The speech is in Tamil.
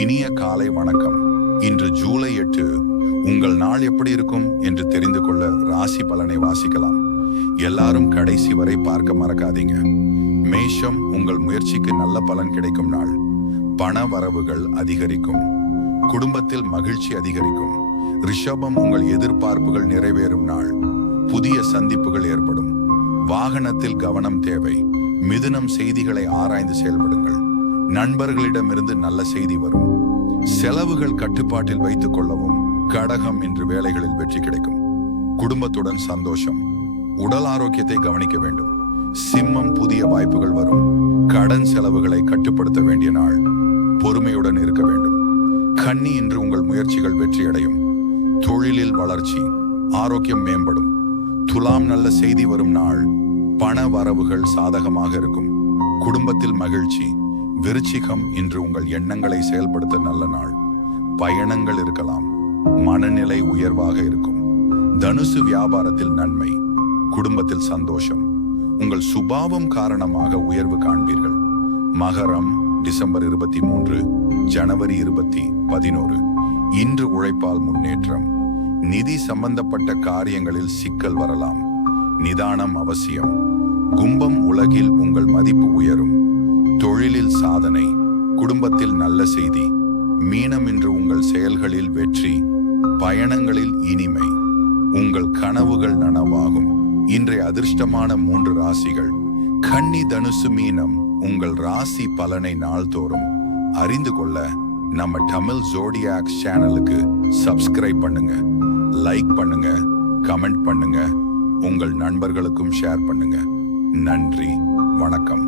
இனிய காலை வணக்கம். இன்று ஜூலை 8. உங்கள் நாள் எப்படி இருக்கும் என்று தெரிந்து கொள்ள ராசி பலனை வாசிக்கலாம். எல்லாரும் கடைசி வரை பார்க்க மறக்காதீங்க. மேஷம், உங்கள் முயற்சிக்கு நல்ல பலன் கிடைக்கும் நாள். பண வரவுகள் அதிகரிக்கும். குடும்பத்தில் மகிழ்ச்சி அதிகரிக்கும். ரிஷபம், உங்கள் எதிர்பார்ப்புகள் நிறைவேறும் நாள். புதிய சந்திப்புகள் ஏற்படும். வாகனத்தில் கவனம் தேவை. மிதுனம், செய்திகளை ஆராய்ந்து செயல்படுங்கள். நண்பர்களிடமிருந்து நல்ல செய்தி வரும். செலவுகள் கட்டுப்பாட்டில் வைத்துக் கொள்ளவும். கடகம், இன்று வேலைகளில் வெற்றி கிடைக்கும். குடும்பத்துடன் சந்தோஷம். உடல் ஆரோக்கியத்தை கவனிக்க வேண்டும். சிம்மம், புதிய வாய்ப்புகள் வரும். கடன் செலவுகளை கட்டுப்படுத்த வேண்டிய நாள். பொறுமையுடன் இருக்க வேண்டும். கன்னி, இன்று உங்கள் முயற்சிகள் வெற்றியடையும். தொழிலில் வளர்ச்சி. ஆரோக்கியம் மேம்படும். துலாம், நல்ல செய்தி வரும் நாள். பண வரவுகள் சாதகமாக இருக்கும். குடும்பத்தில் மகிழ்ச்சி. விருச்சிகம், இன்று உங்கள் எண்ணங்களை செயல்படுத்த நல்ல நாள். பயணங்கள் இருக்கலாம். மனநிலை உயர்வாக இருக்கும். தனுசு, வியாபாரத்தில் நன்மை. குடும்பத்தில் சந்தோஷம். உங்கள் சுபாவம் காரணமாக உயர்வு காண்பீர்கள். மகரம், டிசம்பர் 23 ஜனவரி 11 இன்று உழைப்பால் முன்னேற்றம். நிதி சம்பந்தப்பட்ட காரியங்களில் சிக்கல் வரலாம். நிதானம் அவசியம். கும்பம், உலகில் உங்கள் மதிப்பு உயரும். தொழிலில் சாதனை. குடும்பத்தில் நல்ல செய்தி. மீனம், இன்று உங்கள் செயல்களில் வெற்றி. பயணங்களில் இனிமை. உங்கள் கனவுகள் நனவாகும். இன்றைய அதிர்ஷ்டமான 3 ராசிகள். கன்னி, தனுசு, மீனம். உங்கள் ராசி பலனை நாள்தோறும் அறிந்து கொள்ள நம்ம தமிழ் ஜோடியாக் சேனலுக்கு சப்ஸ்கிரைப் பண்ணுங்க, லைக் பண்ணுங்க, கமெண்ட் பண்ணுங்க, உங்கள் நண்பர்களுக்கும் ஷேர் பண்ணுங்க. நன்றி, வணக்கம்.